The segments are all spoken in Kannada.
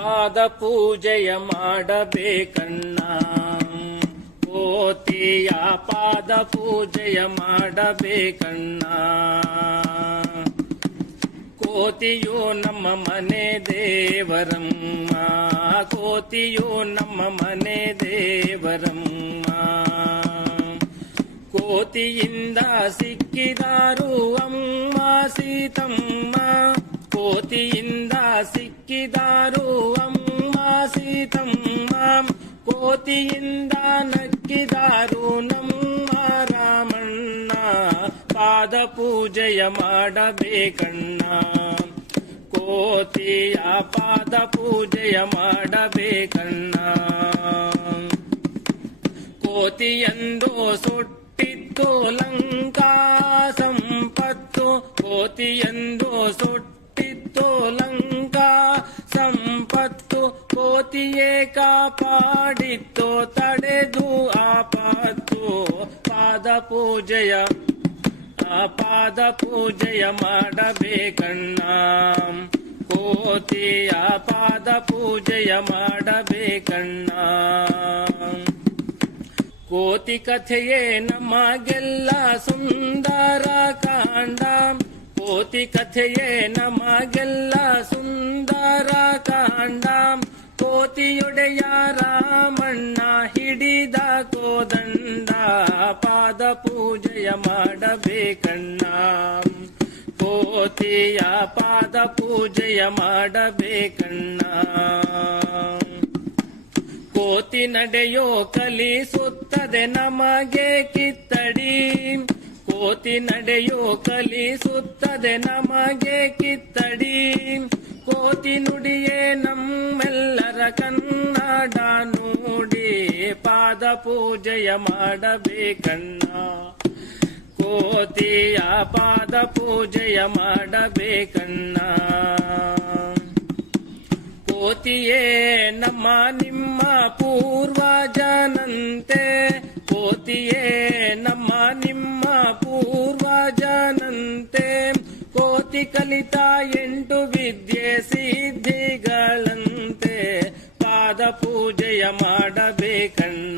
ಪಾದ ಪೂಜೆಯ ಮಾಡಬೇಕಣ್ಣ. ಕೋತಿಯ ಪಾದ ಪೂಜೆಯ ಮಾಡಬೇಕಣ್ಣ. ಕೋತಿಯು ನಮ್ಮ ಮನೆ ದೇವರಮ್ಮ. ಕೋತಿಯು ನಮ್ಮ ಮನೆ ದೇವರಮ್ಮ. ಕೋತಿಯಿಂದ ಸಿಕ್ಕಿದಾರು ಅಮ್ಮ ಸೀತಮ್ಮ. ಕೋತಿಯಿಂದ ಸಿಕ್ಕಿದಾರು ಅಮ್ಮ ಸೀತಮ್ಮ. ಕೋತಿಯಿಂದ ನಕ್ಕಿದಾರು ನಮ್ಮ ರಾಮಣ್ಣ. ಪಾದ ಪೂಜೆಯ ಮಾಡಬೇಕಣ್ಣ. ಕೋತಿಯ ಪಾದ ಪೂಜೆಯ ಮಾಡಬೇಕಣ್ಣ. ಕೋತಿಯಂದು ಸುಟ್ಟಿತ್ತು ಲಂಕಾ ಸಂಪತ್ತು. ಕೋತಿಯಂದು ಸುಟ್ಟಿತ್ತು ಕೋತಿಯೇ ಕಾಪಾಡಿತ್ತು ತಡೆದು ಆಪತ್ತು ಪಾದ ಪೂಜೆಯ ಆ ಪಾದ ಪೂಜೆಯ ಮಾಡಬೇಕಣ್ಣ ಕೋತಿಯ ಪಾದ ಪೂಜೆಯ ಮಾಡಬೇಕಣ್ಣ ಕೋತಿ ಕಥೆಯೇ ನಮಗೆಲ್ಲ ಸುಂದರ ಕಾಂಡ ಕೋತಿ ಕಥೆಯೇ ನಮಗೆಲ್ಲ ಸುಂದರ ಕಾಂಡ ಕೋತಿಯೊಡೆಯ ರಾಮಣ್ಣ ಹಿಡಿದ ಕೋದಂಡ ಪಾದ ಪೂಜೆಯ ಮಾಡಬೇಕಣ್ಣ. ಕೋತಿಯ ಪಾದ ಪೂಜೆಯ ಮಾಡಬೇಕಣ್ಣ. ಕೋತಿ ನಡೆಯೋ ಕಲಿಸುತ್ತದೆ ನಮಗೆ ಕಿತ್ತಡಿ. ಕೋತಿ ನಡೆಯೋ ಕಲಿಸುತ್ತದೆ ನಮಗೆ ಕಿತ್ತಡಿ. ಕೋತಿ ನುಡಿಯೇ ಪಾದ ಪೂಜೆಯ ಮಾಡಬೇಕಣ್ಣ. ಕೋತಿಯ ಪಾದ ಪೂಜೆಯ ಮಾಡಬೇಕಣ್ಣ. ಕೋತಿಯೇ ನಮ್ಮ ನಿಮ್ಮ ಪೂರ್ವಜನಂತೆ. ಕೋತಿಯೇ ನಮ್ಮ ನಿಮ್ಮ ಪೂರ್ವಜನಂತೆ. ಕೋತಿ ಕಲಿತ ಎಂಟು ವಿದ್ಯೆ ಸಿದ್ಧಿಗಳಂತೆ. ಪಾದ ಪೂಜೆಯ ಮಾಡಬೇಕಣ್ಣ.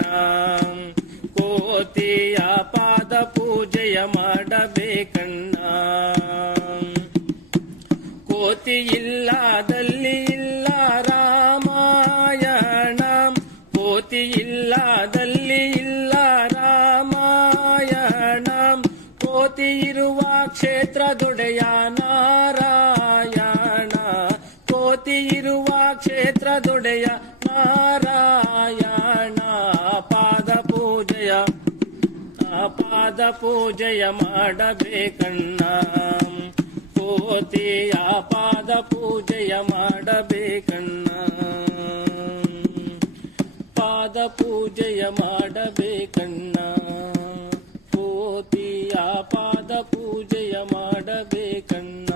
ಇಲ್ಲದಲ್ಲಿ ಇಲ್ಲ ರಾಮಾಯಣ. ಕೋತಿ ಇಲ್ಲದಲ್ಲಿ ಇಲ್ಲ ರಾಮಾಯಣ. ಕೋತಿ ಇರುವ ಕ್ಷೇತ್ರದೊಡೆಯ ನಾರಾಯಣ. ಕೋತಿ ಇರುವ ಕ್ಷೇತ್ರದೊಡೆಯ ನಾರಾಯಣ. ಪಾದ ಪೂಜೆಯ ಜ್ಯೋತಿಯ ಪಾದ ಪೂಜೆಯ ಮಾಡಬೇಕಣ್ಣ. ಪಾದ ಪೂಜೆಯ ಮಾಡಬೇಕಣ್ಣ. ಕೋತಿಯ ಪಾದ ಪೂಜೆಯ ಮಾಡಬೇಕಣ್ಣ.